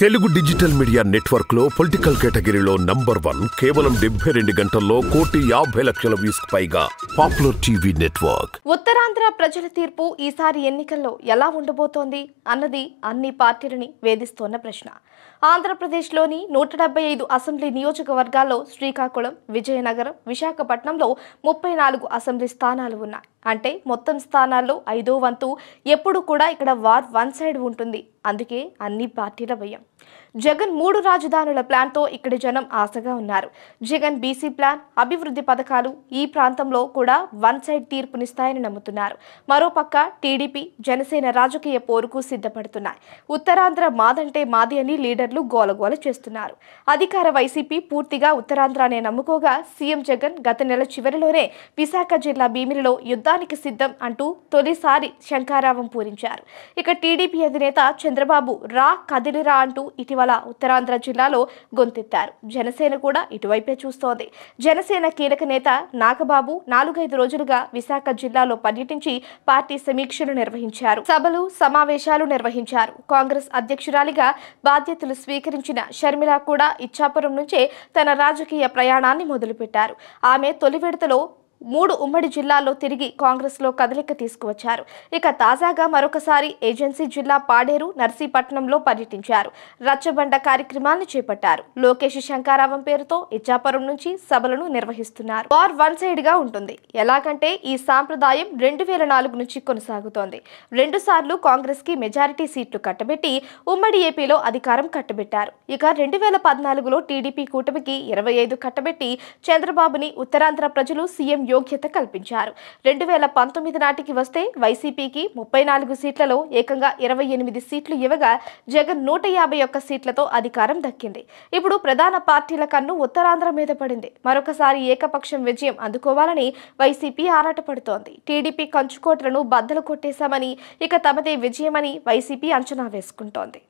Telugu digital media network లో political కేటగిరీలో number 1 కేవలం 72 గంటల్లో 1,50,00,000 వ్యూస్ పైగా పాపులర్ టీవీ నెట్వర్క్. ఉత్తరాంధ్ర ప్రజల తీర్పు ఈసారి ఎన్నికల్లో ఎలా ఉండబోతోంది అన్నది అన్ని పార్టీలని వేధిస్తోన్న ప్రశ్న. ఆంధ్రప్రదేశ్లోని 175 అసెంబ్లీ నియోజకవర్గాల్లో శ్రీకాకుళం, విజయనగరం, విశాఖపట్నంలో 34 అసెంబ్లీ స్థానాలు ఉన్నాయి. అంటే మొత్తం స్థానాల్లో 5వ వంతు ఎప్పుడు కూడా ఇక్కడ వార్ వన్ సైడ్ ఉంటుంది. అందుకే అన్ని పార్టీల భయం. జగన్ 3 రాజధానుల ప్లాన్తో ఇక్కడి జనం ఆశగా ఉన్నారు. జగన్ బీసీ ప్లాన్, అభివృద్ధి పథకాలు ఈ ప్రాంతంలో కూడా వన్ సైడ్ తీర్పునిస్తాయని నమ్ముతున్నారు. మరోపక్క టీడీపీ, జనసేన రాజకీయ పోరుకు సిద్ధపడుతున్నాయి. ఉత్తరాంధ్ర మాదంటే మాది అని లీడర్లు గోలగోల చేస్తున్నారు. అధికార వైసీపీ పూర్తిగా ఉత్తరాంధ్రనే నమ్ముకోగా సీఎం జగన్ గత నెల చివరిలోనే విశాఖ జిల్లా భీమిలిలో యుద్ధానికి సిద్ధం అంటూ తొలిసారి శంఖారావం పూరించారు. ఇక టీడీపీ అధినేత చంద్రబాబు రా కదిలిరా అంటూ ఇటీవల ఉత్తరాంధ్ర జిల్లాలో గొంతెత్తారు. జనసేన కూడా ఇటువైపే చూస్తోంది. జనసేన కీలక నేత నాగబాబు 4-5 రోజులుగా విశాఖ జిల్లాలో పర్యటించి పార్టీ సమీక్షలు నిర్వహించారు. సభలు, సమావేశాలు నిర్వహించారు. కాంగ్రెస్ అధ్యక్షురాలిగా బాధ్యతలు స్వీకరించిన షర్మిల కూడా ఇచ్చాపురం నుంచే తన రాజకీయ ప్రయాణాన్ని మొదలుపెట్టారు. ఆమె తొలి విడతలో 3 ఉమ్మడి జిల్లాల్లో తిరిగి కాంగ్రెస్లో కదలిక తీసుకువచ్చారు. ఇక తాజాగా మరొకసారి ఏజెన్సీ జిల్లా పాడేరు, నర్సీపట్నంలో పర్యటించారు. రచ్చబండ కార్యక్రమాన్ని చేపట్టారు. లోకేష్ శంఖారావం పేరుతో ఇచ్చాపురం నుంచి సభలను నిర్వహిస్తున్నారు. వార్ వన్ సైడ్ గా ఉంటుంది. ఎలాగంటే ఈ సాంప్రదాయం 2004 నుంచి కొనసాగుతోంది. 2 సార్లు కాంగ్రెస్ కి మెజారిటీ సీట్లు కట్టబెట్టి ఉమ్మడి ఏపీలో అధికారం కట్టబెట్టారు. ఇక 2014లో టీడీపీ కూటమికి 25 కట్టబెట్టి చంద్రబాబుని ఉత్తరాంధ్ర ప్రజలు సీఎం యోగ్యత కల్పించారు. 2019 నాటికి వస్తే వైసీపీకి 34 సీట్లలో ఏకంగా 28 సీట్లు ఇవ్వగా జగన్ 151 సీట్లతో అధికారం దక్కింది. ఇప్పుడు ప్రధాన పార్టీల కన్ను ఉత్తరాంధ్ర మీద పడింది. మరొకసారి ఏకపక్షం విజయం అందుకోవాలని వైసీపీ ఆరాటపడుతోంది. టీడీపీ కంచుకోట్లను బద్దలు కొట్టేశామని, ఇక తమదే విజయమని వైసీపీ అంచనా వేసుకుంటోంది.